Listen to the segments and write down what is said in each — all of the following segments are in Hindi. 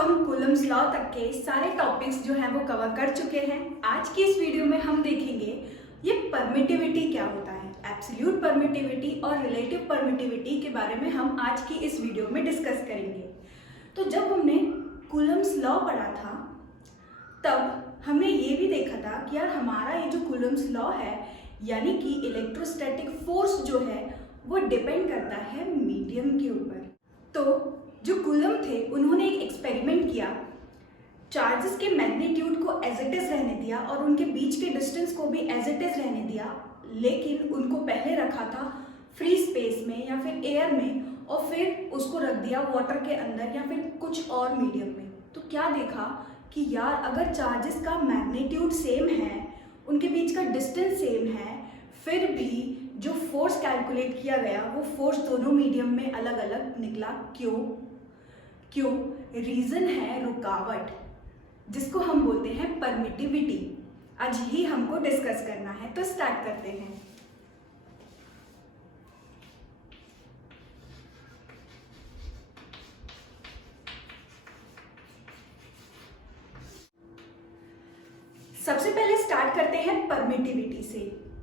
हम कूलम्स लॉ तक के सारे टॉपिक्स जो हैं वो कवर कर चुके हैं। आज की इस वीडियो में हम देखेंगे ये परमिटिविटी क्या होता है, एब्सोल्यूट परमिटिविटी और रिलेटिव परमिटिविटी के बारे में हम आज की इस वीडियो में डिस्कस करेंगे। तो जब हमने कूलम्स लॉ पढ़ा था तब हमने ये भी देखा था कि यार हमारा ये जो कूलम्स लॉ है यानी कि इलेक्ट्रोस्टैटिक फोर्स जो है वो डिपेंड करता है मीडियम के ऊपर। तो जो कूलम थे उन्होंने एक एक्सपेरिमेंट किया, चार्जेस के मैग्नीट्यूड को एज इट इज रहने दिया और उनके बीच के डिस्टेंस को भी एज इट इज रहने दिया, लेकिन उनको पहले रखा था फ्री स्पेस में या फिर एयर में और फिर उसको रख दिया वाटर के अंदर या फिर कुछ और मीडियम में। तो क्या देखा कि यार अगर चार्जेस का मैग्नीट्यूड सेम है, उनके बीच का डिस्टेंस सेम है, फिर भी जो फोर्स कैलकुलेट किया गया वो फोर्स दोनों मीडियम में अलग अलग निकला। क्यों? रीज़न है रुकावट, जिसको हम बोलते हैं परमिटिविटी। आज ही हमको डिस्कस करना है, तो स्टार्ट करते हैं। सबसे पहले स्टार्ट करते हैं परमिटिविटी से।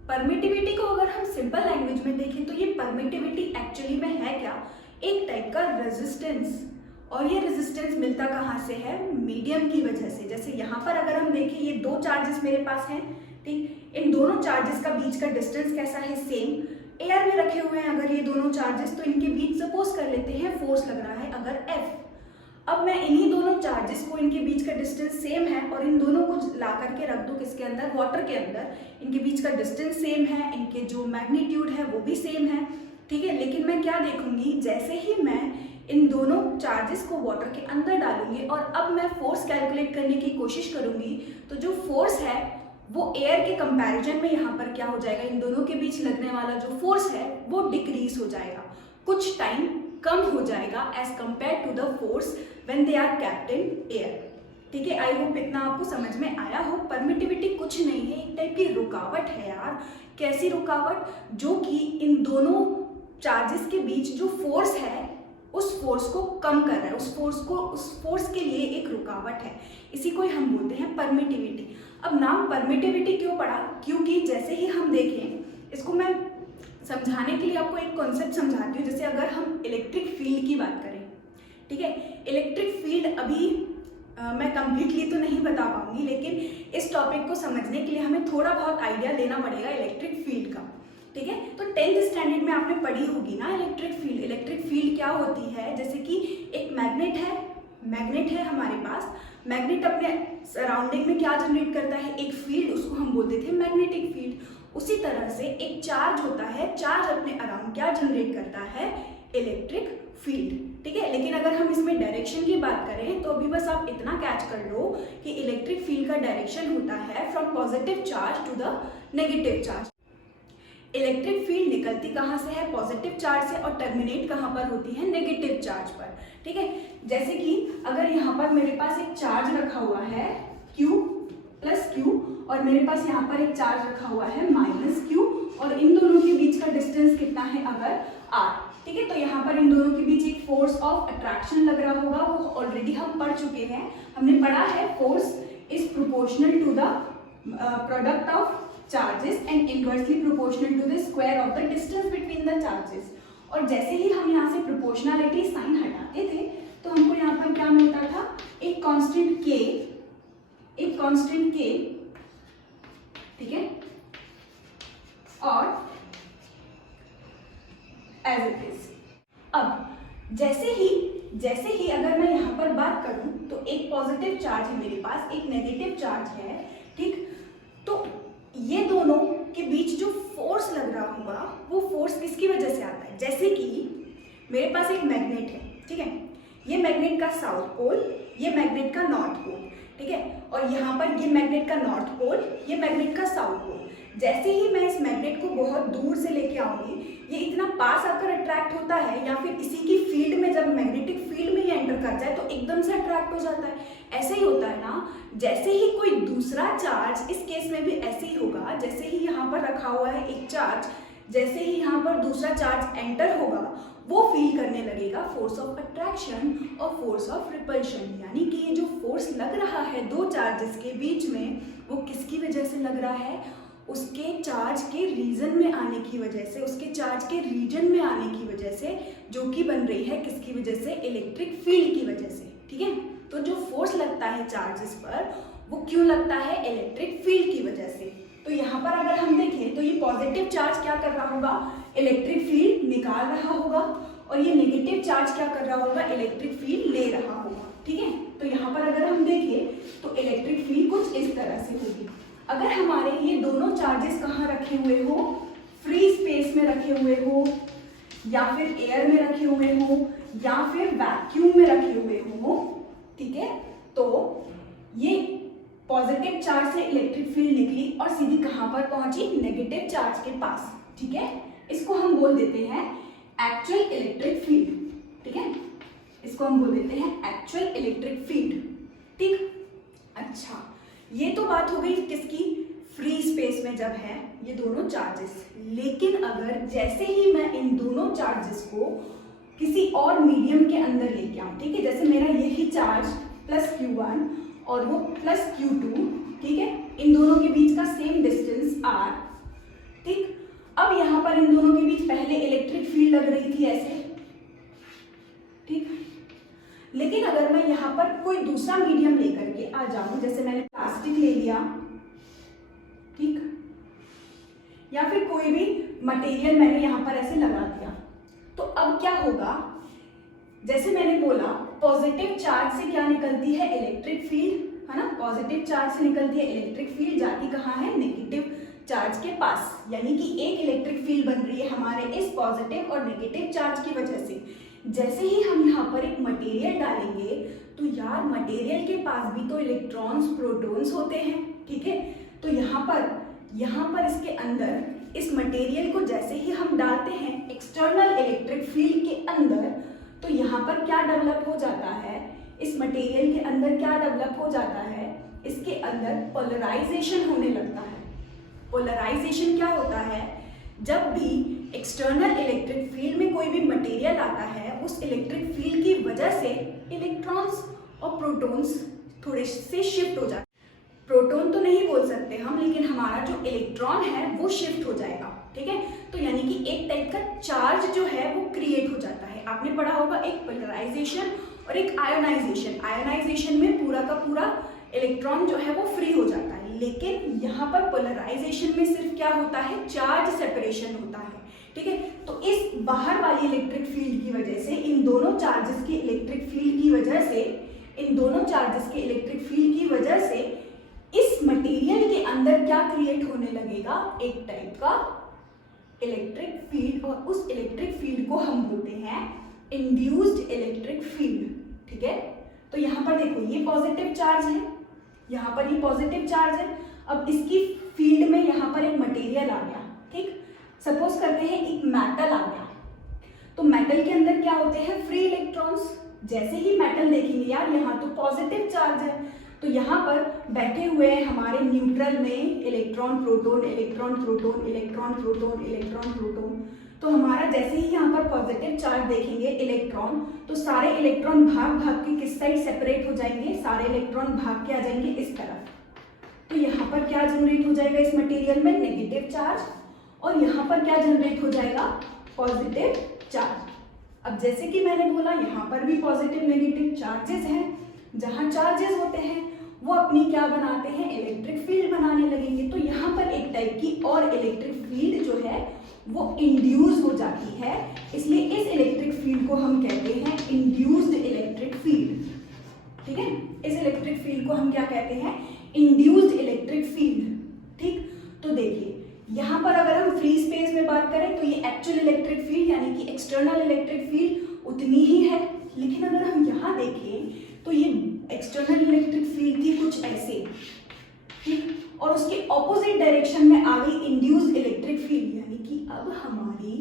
परमिटिविटी को अगर हम सिंपल लैंग्वेज में देखें तो ये परमिटिविटी एक्चुअली में है क्या, एक टाइप का रेजिस्टेंस। और ये रेजिस्टेंस मिलता कहाँ से है, मीडियम की वजह से। जैसे यहाँ पर अगर हम देखें ये दो चार्जेस मेरे पास हैं, ठीक, इन दोनों चार्जेस का बीच का डिस्टेंस कैसा है, सेम। एयर में रखे हुए हैं अगर ये दोनों चार्जेस, तो इनके बीच सपोज कर लेते हैं फोर्स लग रहा है अगर F। अब मैं इन्हीं दोनों चार्जेस को, इनके बीच का डिस्टेंस सेम है और इन दोनों को ला करके रख दूं किसके अंदर, वाटर के अंदर। इनके बीच का डिस्टेंस सेम है, इनके जो मैग्नीट्यूड है वो भी सेम है, ठीक है। लेकिन मैं क्या देखूंगी, जैसे ही मैं इन दोनों चार्जेस को वाटर के अंदर डालूंगी और अब मैं फोर्स कैलकुलेट करने की कोशिश करूंगी, तो जो फोर्स है वो एयर के कंपैरिजन में यहाँ पर क्या हो जाएगा, इन दोनों के बीच लगने वाला जो फोर्स है वो डिक्रीज हो जाएगा, कुछ टाइम कम हो जाएगा as compare to the force when they are kept in air. ठीक है, आई होप इतना आपको समझ में आया हो। परमिटिविटी कुछ नहीं है, एक टाइप की रुकावट है यार। कैसी रुकावट, जो कि इन दोनों चार्जेस के बीच जो फोर्स है उस फोर्स को कम कर रहा है, उस फोर्स के लिए एक रुकावट है, इसी को हम बोलते हैं परमिटिविटी। अब नाम परमिटिविटी क्यों पड़ा, क्योंकि जैसे ही हम देखें, इसको मैं समझाने के लिए आपको एक कॉन्सेप्ट समझाती हूँ। जैसे अगर हम इलेक्ट्रिक फील्ड की बात करें, ठीक है, इलेक्ट्रिक फील्ड अभी मैं कंप्लीटली तो नहीं बता पाऊंगी, लेकिन इस टॉपिक को समझने के लिए हमें थोड़ा बहुत आइडिया लेना पड़ेगा इलेक्ट्रिक फील्ड का, ठीक है। तो 10th स्टैंडर्ड में आपने पढ़ी होगी ना इलेक्ट्रिक फील्ड। इलेक्ट्रिक फील्ड क्या होती है, जैसे कि एक मैग्नेट है हमारे पास। मैग्नेट अपने सराउंडिंग में क्या जनरेट करता है, एक फील्ड, उसको हम बोलते थे मैग्नेटिक फील्ड। उसी तरह से एक चार्ज होता है, चार्ज अपने अराउंड क्या जनरेट करता है, इलेक्ट्रिक फील्ड, ठीक है। लेकिन अगर हम इसमें डायरेक्शन की बात करें तो अभी बस आप इतना कैच कर लो कि इलेक्ट्रिक फील्ड का डायरेक्शन होता है from positive charge to the negative charge. Electric field निकलती कहाँ से है, पॉजिटिव चार्ज से, और टर्मिनेट कहाँ पर होती है, नेगेटिव चार्ज पर, ठीक है। जैसे कि अगर यहाँ पर मेरे पास एक चार्ज रखा हुआ है Q प्लस Q और मेरे पास यहाँ पर एक चार्ज रखा हुआ है माइनस Q और इन दोनों के बीच का डिस्टेंस कितना है अगर R, ठीक है। तो यहाँ पर इन दोनों के बीच एक फोर्स ऑफ अट्रैक्शन लग रहा होगा, वो ऑलरेडी हम पढ़ चुके हैं। हमने पढ़ा है force is proportional to the product of charges and inversely proportional to the square of the distance between the charges. और जैसे ही हम यहाँ से प्रोपोर्शनलिटी साइन हटाते थे तो हमको यहाँ पर क्या मिलता था, एक कांस्टेंट K, ठीक है, और एज इट इज। अब जैसे ही अगर मैं यहाँ पर बात करूं तो एक पॉजिटिव चार्ज है मेरे पास, एक नेगेटिव चार्ज है, ठीक। तो ये दोनों के बीच जो फोर्स लग रहा होगा वो फोर्स किसकी वजह से आता है, जैसे कि मेरे पास एक मैग्नेट है, ठीक है, ये मैग्नेट का साउथ पोल, ये मैग्नेट का नॉर्थ पोल, ठीक है, और यहाँ पर ये मैग्नेट का नॉर्थ पोल, ये मैग्नेट का साउथ पोल। जैसे ही मैं इस मैग्नेट को बहुत दूर से लेके आऊंगी, ये इतना पास आकर अट्रैक्ट होता है या फिर इसी की फील्ड में, जब मैग्नेटिक फील्ड में ये एंटर कर जाए तो एकदम से अट्रैक्ट हो जाता है। ऐसे ही होता है ना, जैसे ही कोई दूसरा चार्ज, इस केस में भी ऐसे ही होगा, जैसे ही यहाँ पर रखा हुआ है एक चार्ज, जैसे ही यहाँ पर दूसरा चार्ज एंटर होगा वो फील करने लगेगा फोर्स ऑफ अट्रैक्शन और फोर्स ऑफ रिपल्शन। यानी कि ये जो फोर्स लग रहा है दो चार्जेस के बीच में, वो किसकी वजह से लग रहा है? उसके चार्ज के रीजन में आने की वजह से, उसके चार्ज के रीजन में आने की वजह से, जो कि बन रही है किसकी वजह से? इलेक्ट्रिक फील्ड की वजह से। ठीक है, तो जो फोर्स लगता है चार्जेस पर वो क्यों लगता है? इलेक्ट्रिक फील्ड की वजह से। तो यहाँ पर अगर हम देखें तो ये पॉजिटिव चार्ज क्या कर रहा होगा? इलेक्ट्रिक फील्ड निकाल रहा होगा, और ये नेगेटिव चार्ज क्या कर रहा होगा? इलेक्ट्रिक फील्ड ले रहा होगा। ठीक है, तो यहाँ पर अगर हम देखें तो इलेक्ट्रिक फील्ड कुछ इस तरह से होगी। अगर हमारे ये दोनों चार्जेस कहाँ रखे हुए हो? फ्री स्पेस में रखे हुए हो, या फिर एयर में रखे हुए हो, या फिर वैक्यूम में रखे हुए हो। ठीक है, तो ये पॉजिटिव चार्ज से इलेक्ट्रिक फील्ड निकली और सीधी कहां पर पहुंची? नेगेटिव चार्ज के पास। ठीक है, इसको हम बोल देते हैं एक्चुअल इलेक्ट्रिक फील्ड। ठीक है, इसको हम बोल देते हैं एक्चुअल इलेक्ट्रिक फील्ड। ठीक, अच्छा, ये तो बात हो गई किसकी? फ्री स्पेस में जब है ये दोनों चार्जेस। लेकिन अगर जैसे ही मैं इन दोनों चार्जेस को किसी और मीडियम के अंदर लेके आऊं, ठीक है, जैसे मेरा यही चार्ज प्लस Q1 और वो प्लस Q2, ठीक है, इन दोनों के बीच का सेम डिस्टेंस R। ठीक, अब यहां पर इन दोनों के बीच पहले इलेक्ट्रिक फील्ड लग रही थी ऐसे। ठीक, लेकिन अगर मैं यहाँ पर कोई दूसरा मीडियम लेकर के आ जाऊं, जैसे मैंने प्लास्टिक ले लिया, ठीक, या फिर कोई भी मटेरियल मैंने यहाँ पर ऐसे लगा दिया, तो अब क्या होगा? जैसे मैंने बोला पॉजिटिव चार्ज से क्या निकलती है? इलेक्ट्रिक फील्ड, है ना? पॉजिटिव चार्ज से निकलती है इलेक्ट्रिक फील्ड, जाती कहाँ है? नेगेटिव चार्ज के पास। यानी कि एक इलेक्ट्रिक फील्ड बन रही है हमारे इस पॉजिटिव और नेगेटिव चार्ज की वजह से। जैसे ही हम यहाँ पर एक मटेरियल डालेंगे तो यार मटेरियल के पास भी तो इलेक्ट्रॉन्स प्रोटॉन्स होते हैं। ठीक है, तो यहाँ पर इसके अंदर इस मटेरियल को जैसे ही हम डालते हैं एक्सटर्नल इलेक्ट्रिक फील्ड के अंदर, तो यहाँ पर क्या डेवलप हो जाता है? इस मटेरियल के अंदर क्या डेवलप हो जाता है? इसके अंदर पोलराइजेशन होने लगता है। पोलराइजेशन क्या होता है? जब भी एक्सटर्नल इलेक्ट्रिक फील्ड में कोई भी मटेरियल आता है, उस इलेक्ट्रिक फील्ड की वजह से इलेक्ट्रॉन्स और प्रोटॉन्स थोड़े से शिफ्ट हो जाते हैं। प्रोटॉन तो नहीं बोल सकते हम, लेकिन हमारा जो इलेक्ट्रॉन है वो शिफ्ट हो जाएगा। ठीक है, तो यानी कि एक टाइप का चार्ज जो है वो क्रिएट हो जाता है। आपने पढ़ा होगा एक पोलराइजेशन और एक आयोनाइजेशन। आयोनाइजेशन में पूरा का पूरा इलेक्ट्रॉन जो है वो फ्री हो जाता है, लेकिन यहाँ पर पोलराइजेशन में सिर्फ क्या होता है? चार्ज सेपरेशन होता है। ठीक है, तो इस बाहर वाली इलेक्ट्रिक फील्ड की वजह से, इन दोनों चार्जेस की इलेक्ट्रिक फील्ड की वजह से, इन दोनों चार्जेस के इलेक्ट्रिक फील्ड की वजह से इस मटेरियल के अंदर क्या क्रिएट होने लगेगा? एक टाइप का इलेक्ट्रिक फील्ड, और उस इलेक्ट्रिक फील्ड को हम बोलते हैं इंड्यूस्ड इलेक्ट्रिक फील्ड। ठीक है, तो यहाँ पर देखो ये पॉजिटिव चार्ज है, यहाँ पर ये पॉजिटिव चार्ज है। अब इसकी फील्ड में यहाँ पर एक मटेरियल आ गया। ठीक, सपोज करते हैं एक मेटल आ गया, तो मेटल के अंदर क्या होते हैं? Free electrons. जैसे ही मेटल देखेंगे यार यहाँ तो पॉजिटिव चार्ज है, तो यहाँ पर बैठे हुए हैं हमारे न्यूट्रल में electron proton, electron proton, electron proton, electron proton. तो हमारा जैसे ही यहाँ पर पॉजिटिव चार्ज देखेंगे इलेक्ट्रॉन, तो सारे इलेक्ट्रॉन भाग भाग के किस साइड सेपरेट हो जाएंगे? सारे इलेक्ट्रॉन भाग के आ जाएंगे इस तरफ। तो यहाँ पर क्या जनरेट हो जाएगा इस मटेरियल में? नेगेटिव चार्ज, और यहाँ पर क्या जनरेट हो जाएगा? Positive charge. अब जैसे कि मैंने बोला यहाँ पर भी पॉजिटिव नेगेटिव चार्जेस हैं। जहाँ चार्जेस होते हैं वो अपनी क्या बनाते हैं? इलेक्ट्रिक फील्ड बनाने लगेंगे। तो यहाँ पर एक टाइप की और इलेक्ट्रिक फील्ड जो है वो इंड्यूस हो जाती है, इसलिए इस इलेक्ट्रिक फील्ड को हम कहते हैं इंड्यूस्ड इलेक्ट्रिक फील्ड। ठीक है, इस इलेक्ट्रिक फील्ड को हम क्या कहते हैं? Induced electric field. ठीक, तो देखिए यहाँ पर अगर हम फ्री स्पेस में बात करें तो ये एक्चुअल इलेक्ट्रिक फील्ड यानी कि एक्सटर्नल इलेक्ट्रिक फील्ड उतनी ही है, लेकिन अगर हम यहाँ देखें तो ये एक्सटर्नल इलेक्ट्रिक फील्ड थी कुछ ऐसे, ठीक, और उसके ऑपोजिट डायरेक्शन में आ गई इंड्यूस्ड इलेक्ट्रिक फील्ड, यानी कि अब हमारी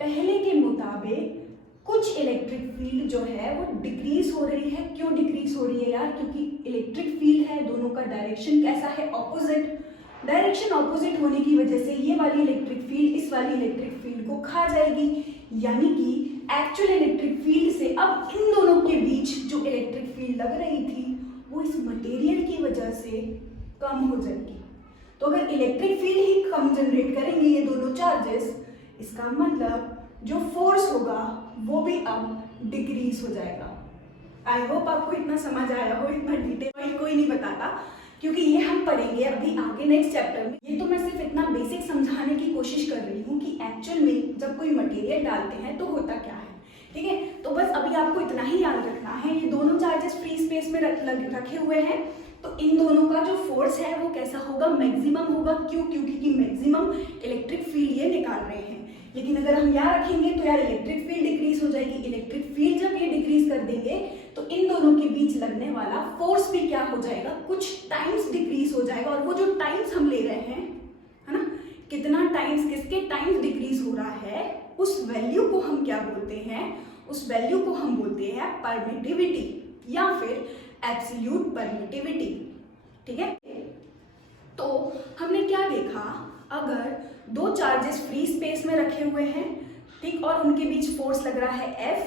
पहले के मुताबिक कुछ इलेक्ट्रिक फील्ड जो है वो डिक्रीज हो रही है। क्यों डिक्रीज हो रही है यार? क्योंकि इलेक्ट्रिक फील्ड है, दोनों का डायरेक्शन कैसा है? ऑपोजिट। डायरेक्शन ऑपोजिट होने की वजह से ये वाली इलेक्ट्रिक फील्ड इस वाली इलेक्ट्रिक फील्ड को खा जाएगी, यानी कि एक्चुअल इलेक्ट्रिक फील्ड से अब इन दोनों के बीच जो इलेक्ट्रिक फील्ड लग रही थी वो इस मटेरियल की वजह से कम हो जाएगी। तो अगर इलेक्ट्रिक फील्ड ही कम जनरेट करेंगे ये दोनों चार्जेस, इसका मतलब जो फोर्स होगा वो भी अब डिक्रीज हो जाएगा। आई होप आपको इतना समझ आया हो, इतना डिटेल कोई नहीं बताता क्योंकि ये हम पढ़ेंगे अभी आगे नेक्स्ट चैप्टर में। ये तो मैं सिर्फ इतना बेसिक समझाने की कोशिश कर रही हूँ कि एक्चुअल में जब कोई मटेरियल डालते हैं तो होता क्या है, ठीक है। तो बस अभी आपको इतना ही याद रखना है, ये दोनों चार्जेस फ्री स्पेस में रखे हुए हैं, तो इन दोनों का जो फोर्स है वो कैसा होगा, मैक्सिमम होगा। क्यों? क्योंकि मैक्सिमम इलेक्ट्रिक फील्ड ये निकाल रहे हैं। लेकिन अगर हम यहाँ रखेंगे तो यार इलेक्ट्रिक फील्ड डिक्रीज हो जाएगी। इलेक्ट्रिक फील्ड जब ये डिक्रीज कर देंगे तो इन दोनों के बीच लगने वाला फोर्स भी क्या हो जाएगा, कुछ टाइम्स डिक्रीज हो जाएगा। और वो जो टाइम्स हम ले रहे हैं, है ना, कितना टाइम्स, किसके टाइम्स डिक्रीज हो रहा है, उस वैल्यू को हम क्या बोलते हैं, उस वैल्यू को हम बोलते हैं परमिटिविटी या फिर एब्सोल्यूट परमिटिविटी, ठीक है। तो हमने क्या देखा, अगर दो चार्जेस फ्री स्पेस में रखे हुए हैं, ठीक, और उनके बीच फोर्स लग रहा है F,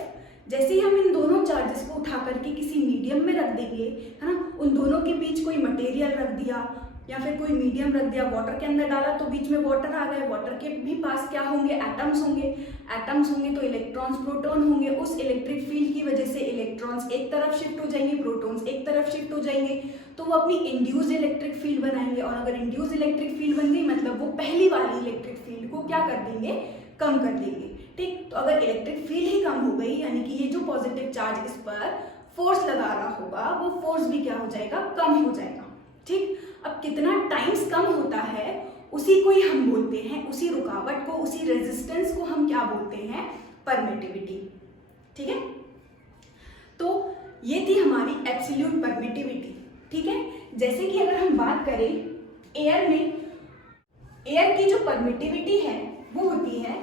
जैसे ही हम इन दोनों चार्जेस को उठा करके किसी मीडियम में रख देंगे, है ना, उन दोनों के बीच कोई मटेरियल रख दिया या फिर कोई मीडियम रख दिया, वाटर के अंदर डाला तो बीच में वाटर आ गए, वाटर के भी पास क्या होंगे, एटम्स होंगे, एटम्स होंगे तो इलेक्ट्रॉन्स प्रोटॉन होंगे। उस इलेक्ट्रिक फील्ड की वजह से इलेक्ट्रॉन्स एक तरफ शिफ्ट हो जाएंगे, प्रोटॉन्स एक तरफ शिफ्ट हो जाएंगे, तो वो अपनी इंड्यूस्ड इलेक्ट्रिक फील्ड बनाएंगे। और अगर इंड्यूस्ड इलेक्ट्रिक फील्ड बन गई मतलब वो पहली वाली इलेक्ट्रिक फील्ड को क्या कर देंगे, कम कर देंगे, ठीक। तो अगर इलेक्ट्रिक फील्ड ही कम हो गई यानी कि ये जो पॉजिटिव चार्ज इस पर फोर्स लगा रहा होगा वो फोर्स भी क्या हो जाएगा, कम हो जाएगा, ठीक। अब कितना टाइम्स कम होता है उसी को ही हम बोलते हैं, उसी रुकावट को, उसी रेजिस्टेंस को हम क्या बोलते हैं, परमिटिविटी, ठीक है। तो ये थी हमारी एब्सोल्यूट परमिटिविटी, ठीक है। जैसे कि अगर हम बात करें एयर में, एयर की जो परमिटिविटी है वो होती है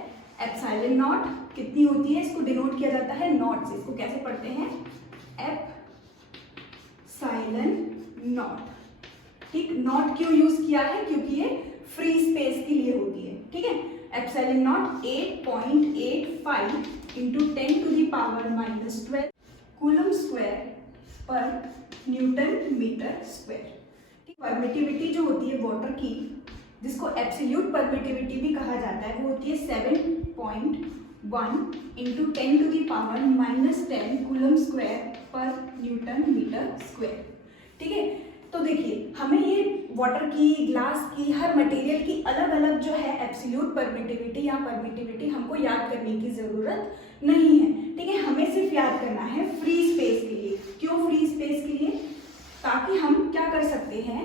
एप्सिलॉन नॉट। कितनी होती है, इसको डिनोट किया जाता है नॉट से। इसको कैसे पढ़ते हैं, एप्सिलॉन नॉट, ठीक। नॉट क्यों यूज किया है, क्योंकि ये फ्री स्पेस के लिए होती है, ठीक है। Epsilon not 8.85 into 10⁻⁻12 coulomb square पर न्यूटन मीटर स्क्वायर। परमिटिविटी जो होती है वाटर की, जिसको एब्सोल्यूट परमिटिविटी भी कहा जाता है, वो होती है 7.1 इंटू 10⁻⁻10 कूलम स्क्वायर पर न्यूटन मीटर स्क्वायर, ठीक है। तो देखिए हमें ये वाटर की, ग्लास की, हर मटेरियल की अलग अलग जो है एब्सोल्यूट परमिटिविटी या परमिटिविटी हमको याद करने की ज़रूरत नहीं है, ठीक है। हमें सिर्फ याद करना है फ्री स्पेस के लिए। क्यों फ्री स्पेस के लिए, ताकि हम क्या कर सकते हैं,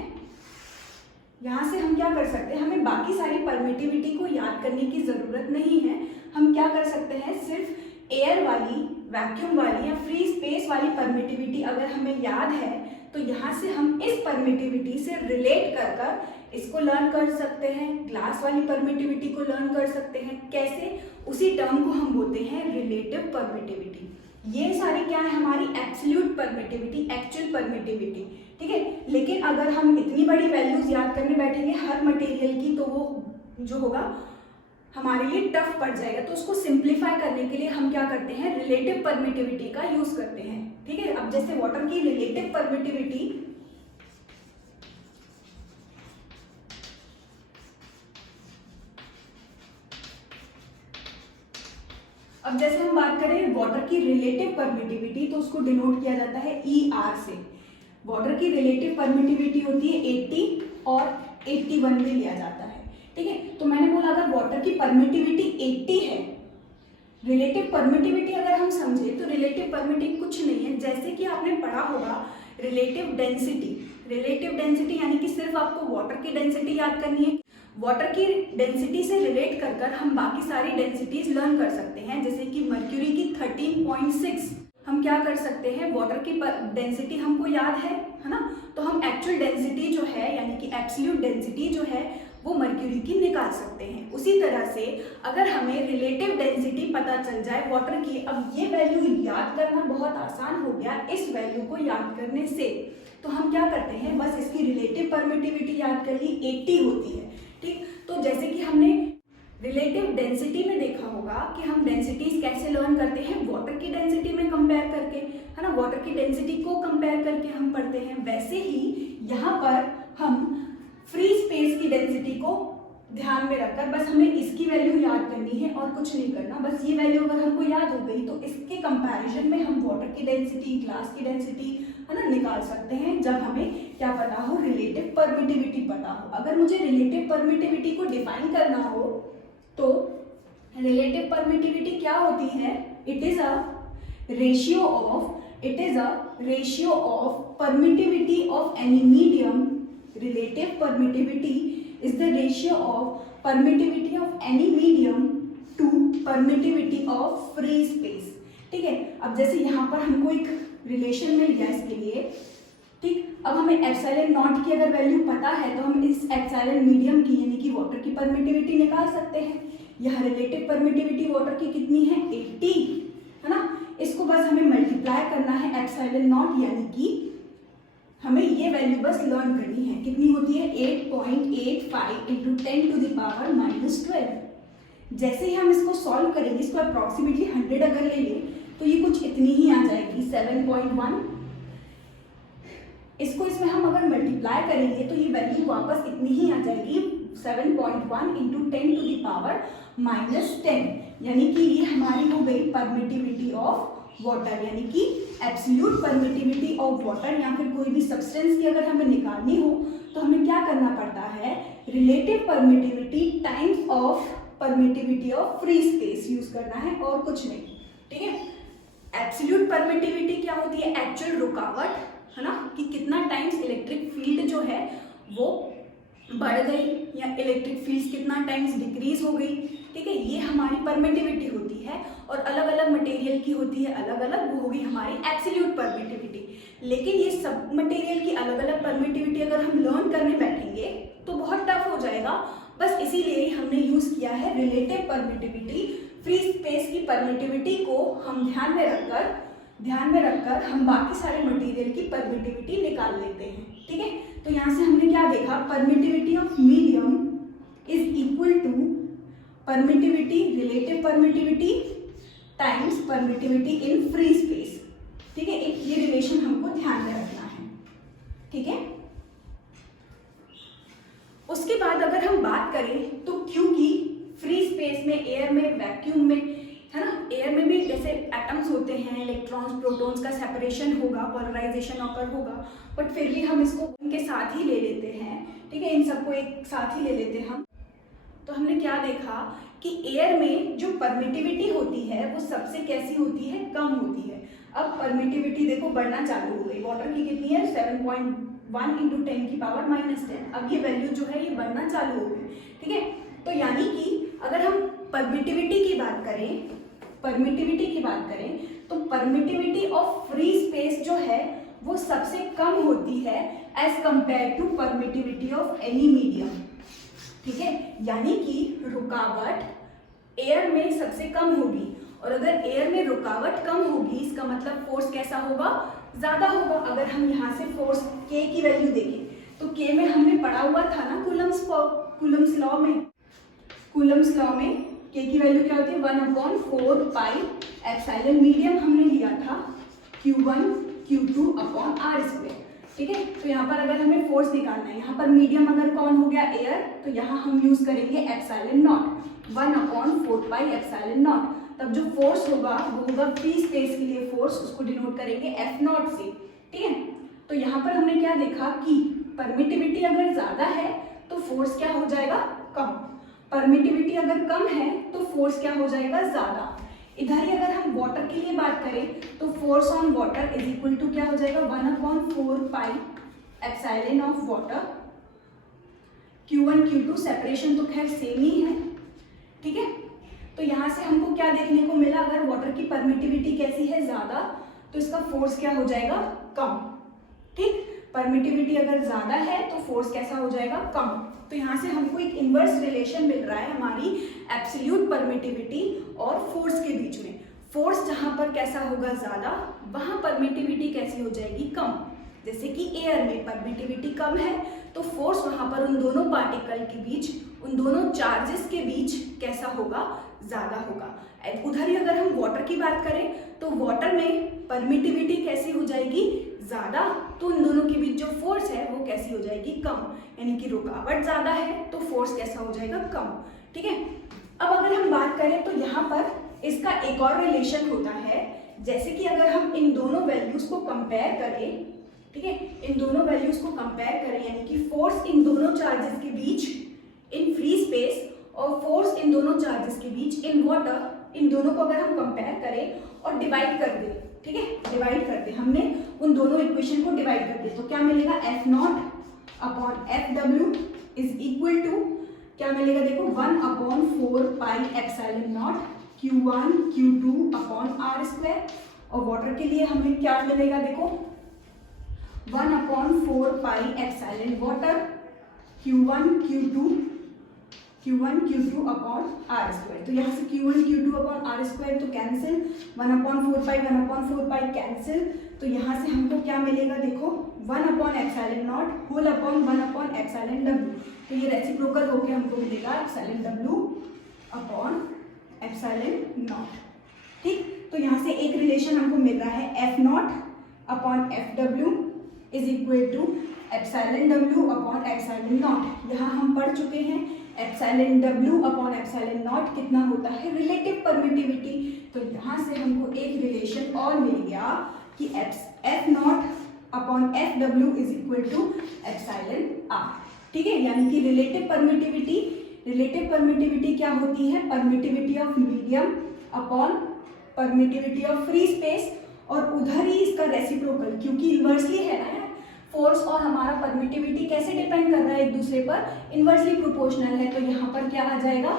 यहाँ से हम क्या कर सकते हैं, हमें बाकी सारी परमिटिविटी को याद करने की ज़रूरत नहीं है। हम क्या कर सकते हैं, सिर्फ एयर वाली, वैक्यूम वाली या फ्री स्पेस वाली परमिटिविटी अगर हमें याद है तो यहाँ से हम इस परमिटिविटी से रिलेट कर कर इसको लर्न कर सकते हैं, ग्लास वाली परमिटिविटी को लर्न कर सकते हैं। कैसे, उसी टर्म को हम बोलते हैं रिलेटिव परमिटिविटी। ये सारी क्या है, हमारी एब्सोल्यूट परमिटिविटी, एक्चुअल परमिटिविटी, ठीक है। लेकिन अगर हम इतनी बड़ी वैल्यूज याद करने बैठेंगे हर मटेरियल की तो वो जो होगा हमारे लिए टफ पड़ जाएगा। तो उसको सिंप्लीफाई करने के लिए हम क्या करते हैं, रिलेटिव परमिटिविटी का यूज करते हैं, ठीक है। अब जैसे वाटर की रिलेटिव परमिटिविटी, अब जैसे हम बात करें वाटर की रिलेटिव परमिटिविटी तो उसको डिनोट किया जाता है ER से। वाटर की रिलेटिव परमिटिविटी होती है 80 और 81 में लिया जाता है, ठीक है। तो मैंने बोला अगर वाटर की परमिटिविटी 80 है, रिलेटिव परमिटिविटी अगर हम समझे तो रिलेटिव परमिटिविटी कुछ नहीं है, जैसे कि आपने पढ़ा होगा रिलेटिव डेंसिटी। रिलेटिव डेंसिटी यानी कि सिर्फ आपको वाटर की डेंसिटी याद करनी है। वाटर की डेंसिटी से रिलेट कर कर हम बाकी सारी डेंसिटीज लर्न कर सकते हैं। जैसे कि मर्क्यूरी की 13.6 हम क्या कर सकते हैं, वाटर की डेंसिटी हमको याद है ना, तो हम एक्चुअल डेंसिटी जो है यानी कि एब्सोल्यूट डेंसिटी जो है वो मर्क्यूरी की निकाल सकते हैं। उसी तरह से अगर हमें रिलेटिव डेंसिटी पता चल जाए वाटर की, अब ये वैल्यू याद करना बहुत आसान हो गया इस वैल्यू को याद करने से। तो हम क्या करते हैं, बस इसकी रिलेटिव परमिटिविटी याद कर ली, 80 होती है। ठीक, तो जैसे कि हमने रिलेटिव डेंसिटी में देखा होगा कि हम डेंसिटीज कैसे लर्न करते हैं, वाटर की डेंसिटी में कंपेयर करके, है ना, वाटर की डेंसिटी को कंपेयर करके हम पढ़ते हैं। वैसे ही यहाँ पर हम फ्री स्पेस की डेंसिटी को ध्यान में रखकर बस हमें इसकी वैल्यू याद करनी है और कुछ नहीं करना। बस ये वैल्यू अगर हमको याद हो गई तो इसके कंपैरिजन में हम वाटर की डेंसिटी, ग्लास की डेंसिटी, है ना, निकाल सकते हैं जब हमें क्या पता हो, रिलेटिव परमिटिविटी पता हो। अगर मुझे रिलेटिव परमिटिविटी को डिफाइन करना हो तो रिलेटिव परमिटिविटी क्या होती है, it is a ratio of permittivity of any medium. Relative permittivity is the ratio of permittivity of any medium to permittivity of free space। ठीक है, अब जैसे यहाँ पर हमको एक रिलेशन मिल गया इसके लिए। ठीक, अब हमें एप्सिलॉन नॉट की अगर वैल्यू पता है तो हम इस एप्सिलॉन मीडियम की यानी कि वाटर की परमिटिविटी निकाल सकते हैं। यह रिलेटिव परमिटिविटी वाटर की कितनी है, 80, है ना। इसको बस हमें मल्टीप्लाई करना है एप्सिलॉन नॉट, यानी कि हमें ये वैल्यू बस लर्न करनी है। कितनी होती है, 8.85 इंटू 10 टू द पावर -12। जैसे ही हम इसको सॉल्व करेंगे, इसको अप्रॉक्सीमेटली 100 अगर ले लें तो ये कुछ इतनी ही आ जाएगी, 7.1। इसको इसमें हम अगर मल्टीप्लाई करेंगे तो ये वैल्यू वापस इतनी ही आ जाएगी, 7.1 इंटू 10 टू द पावर -10। यानी कि ये हमारी हो गई परमिटिविटी ऑफ वाटर, यानी कि एब्सोल्यूट परमिटिविटी ऑफ वाटर। या फिर कोई भी सब्सटेंस की अगर हमें निकालनी हो तो हमें क्या करना पड़ता है, relative permittivity times of permittivity of free space use करना है और कुछ नहीं। ठीक है, एब्सोल्यूट परमिटिविटी क्या होती है, एक्चुअल रुकावट, है ना, कि कितना टाइम्स इलेक्ट्रिक फील्ड जो है वो बढ़ गई या इलेक्ट्रिक फील्ड कितना टाइम्स डिक्रीज हो गई। ठीक है, ये हमारी परमिटिविटी होती है और अलग अलग मटेरियल की होती है अलग अलग, वो होगी हमारी एब्सोल्यूट परमिटिविटी। लेकिन ये सब मटेरियल की अलग अलग परमिटिविटी अगर हम लर्न करने बैठेंगे तो बहुत टफ हो जाएगा। बस इसीलिए ही हमने यूज किया है रिलेटिव परमिटिविटी। फ्री स्पेस की परमिटिविटी को हम ध्यान में रखकर हम बाकी सारे मटेरियल की परमिटिविटी निकाल लेते हैं। ठीक है, तो यहाँ से हमने क्या देखा, permittivity of medium is equal to permittivity, relative permittivity times permittivity in free space. ठीक है, एक ये रिलेशन हमको ध्यान में रखना है। ठीक है, उसके बाद अगर हम बात करें तो क्योंकि फ्री स्पेस में, एयर में, वैक्यूम में, है ना, एयर में भी जैसे एटम्स होते हैं, इलेक्ट्रॉन्स प्रोटॉन्स का सेपरेशन होगा, पोलराइजेशन ऑकर होगा, बट फिर भी हम इसको उनके साथ ही ले लेते हैं। ठीक है, इन सबको एक साथ ही ले लेते हैं हम। तो हमने क्या देखा कि एयर में जो परमिटिविटी होती है वो सबसे कैसी होती है, कम होती है। अब परमिटिविटी देखो बढ़ना चालू हो गई, वाटर की कितनी है, 7.1 इंटू 10 की पावर -10। अब ये वैल्यू जो है ये बढ़ना चालू हो गई। ठीक है, तो यानी कि अगर हम परमिटिविटी की बात करें तो परमिटिविटी ऑफ फ्री स्पेस जो है वो सबसे कम होती है as compare to permittivity of any medium. ठीक है, यानी कि रुकावट एयर में सबसे कम होगी, और अगर एयर में रुकावट कम होगी इसका मतलब फोर्स कैसा होगा, ज्यादा होगा। अगर हम यहाँ से फोर्स के की वैल्यू देखें तो के में हमने पढ़ा हुआ था ना कूलम्स लॉ में के की वैल्यू क्या होती है, 1/4 पाई एप्सिलॉन मीडियम हमने लिया था Q1 Q2 अपॉन r²। ठीक है, तो यहाँ पर अगर हमें फोर्स निकालना है, यहाँ पर मीडियम अगर कौन हो गया, एयर, तो यहाँ हम यूज करेंगे epsilon not, 1/4 pi epsilon not. तब जो फोर्स होगा वो होगा फ्री स्पेस के लिए फोर्स, उसको डिनोट करेंगे F0 से। ठीक है, तो यहाँ पर हमने क्या देखा कि परमिटिविटी अगर ज्यादा है तो फोर्स क्या हो जाएगा, कम। परमिटिविटी अगर कम है तो फोर्स क्या हो जाएगा, ज्यादा। इधर ही अगर हम वाटर के लिए बात करें तो force on water is equal to क्या हो जाएगा, 1/4 pi epsilon of water. Q1 Q2 separation तो खैर सेम ही है। ठीक है, तो यहाँ से हमको क्या देखने को मिला, अगर वाटर की परमिटिविटी कैसी है, ज्यादा, तो इसका फोर्स क्या हो जाएगा, कम। ठीक, परमिटिविटी अगर ज्यादा है तो फोर्स कैसा हो जाएगा, कम। तो यहाँ से हमको एक इनवर्स रिलेशन मिल रहा है हमारी एब्सोल्यूट परमिटिविटी और फोर्स के बीच में। फोर्स जहाँ पर कैसा होगा, ज्यादा, वहाँ परमिटिविटी कैसी हो जाएगी, कम। जैसे कि एयर में परमिटिविटी कम है तो फोर्स वहां पर उन दोनों पार्टिकल के बीच, उन दोनों चार्जेस के बीच कैसा होगा, ज्यादा होगा। उधर ही अगर हम वाटर की बात करें तो वाटर में परमिटिविटी कैसी हो जाएगी, ज्यादा, तो उन दोनों के बीच जो फोर्स है वो कैसी हो जाएगी, कम, यानी कि रुकावट ज्यादा है तो फोर्स कैसा हो जाएगा, कम। ठीक है, अब अगर हम बात करें तो यहाँ पर इसका एक और रिलेशन होता है, जैसे कि अगर हम इन दोनों वैल्यूज को कंपेयर करें, ठीक है, इन दोनों वैल्यूज को कंपेयर करें, यानी कि फोर्स इन दोनों चार्जेस के बीच इन फ्री स्पेस और फोर्स इन दोनों चार्जेस के बीच इन वाटर, इन दोनों को अगर हम कंपेयर करें और डिवाइड कर दें, ठीक है, डिवाइड कर दें, हमने उन दोनों इक्वेशन को डिवाइड कर दिया तो क्या मिलेगा, F naught upon F W is equal to क्या मिलेगा, देखो 1/4 pi epsilon naught Q1 Q2 upon R square, और वाटर के लिए हमें क्या मिलेगा, देखो 1/4 pi epsilon water Q1 Q2 upon R square. तो यहाँ से Q1 Q2 upon R square तो कैंसिल, 1/4 पाई कैंसिल, तो यहाँ से हमको क्या मिलेगा, देखो 1/एप्सिलॉन नॉट होल अपॉन 1/एप्सिलॉन डब्ल्यू, तो ये रेसिप्रोकल होकर हमको मिलेगा epsilon W upon epsilon not. ठीक, तो यहाँ से एक रिलेशन हमको मिल रहा है F naught upon F W is equal to epsilon W upon epsilon naught. यहाँ हम पढ़ चुके हैं epsilon W upon epsilon naught कितना होता है, रिलेटिव परमिटिविटी। तो यहाँ से हमको एक रिलेशन और मिल गया कि F naught upon F W is equal to epsilon R. ठीक है, यानी कि रिलेटिव परमिटिविटी क्या होती है, permittivity of medium upon permittivity of free space, और उधर ही इसका रेसिप्रोकल, क्योंकि इन्वर्सली है ना, फोर्स और हमारा परमिटिविटी कैसे डिपेंड कर रहा है एक दूसरे पर, इन्वर्सली प्रोपोर्शनल है, तो यहाँ पर क्या आ जाएगा,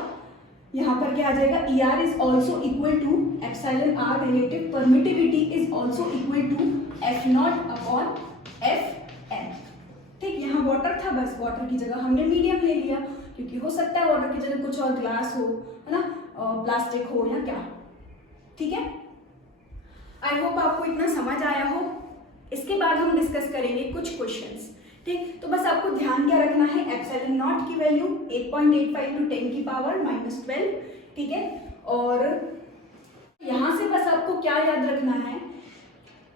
E R is also equal to epsilon R, relative permittivity is also equal to F naught upon F N. ठीक, यहाँ वाटर था, बस वाटर की जगह हमने मीडियम ले लिया, क्योंकि हो सकता है वाटर की जगह कुछ और ग्लास हो, है ना, प्लास्टिक हो या क्या। ठीक है, आई होप आपको इतना समझ आया हो। इसके बाद हम डिस्कस करेंगे कुछ क्वेश्चंस। ठीक, तो बस आपको ध्यान क्या रखना है, एप्सिलॉन नॉट की वैल्यू 8.85 × 10⁻⁻12। ठीक है, और यहाँ से बस आपको क्या याद रखना है,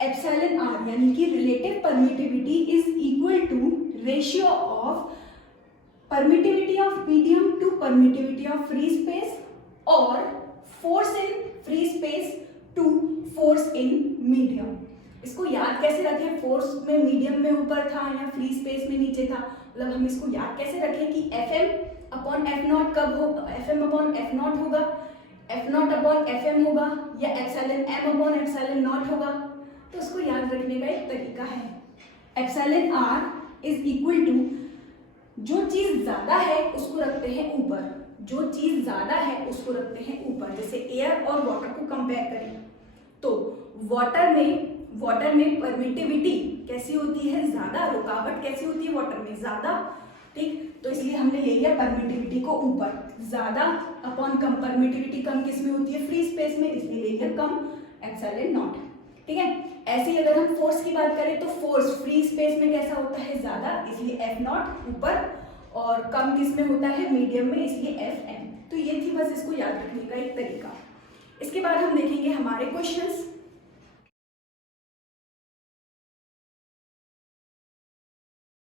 एप्सिलॉन आर यानी कि relative permittivity is equal to ratio of permittivity of medium to permittivity of free space और force in free space to force in medium. इसको याद कैसे रखें, फोर्स में मीडियम में ऊपर था या फ्री स्पेस में नीचे था, मतलब हम इसको याद कैसे रखें कि Fm अपॉन एफ नॉट कब होगा, Fm अपॉन एफ नॉट होगा, एफ नॉट अपॉन Fm होगा, या epsilon m upon epsilon naught होगा। तो उसको याद रखने का एक तरीका है, epsilon r is equal to, जो चीज ज्यादा है उसको रखते हैं ऊपर, जो चीज ज्यादा है उसको रखते हैं ऊपर। जैसे एयर और वाटर को कंपेयर करें तो वाटर में परमिटिविटी कैसी होती है, ज्यादा, रुकावट कैसी होती है वाटर में, ज्यादा। ठीक, तो इसलिए हमने ले लिया परमिटिविटी को ऊपर, ज्यादा अपॉन कम, परमिटिविटी कम किस में होती है, फ्री स्पेस में, इसलिए ले लिया कम, एप्सिलॉन नॉट। ठीक है, ऐसे ही अगर हम फोर्स की बात करें तो फोर्स फ्री स्पेस में कैसा होता है, ज्यादा, इसलिए एफ नॉट ऊपर, और कम किस में होता है, मीडियम में, इसलिए एफ एम। तो ये थी बस इसको याद रखने का एक तरीका। इसके बाद हम देखेंगे हमारे क्वेश्चंस।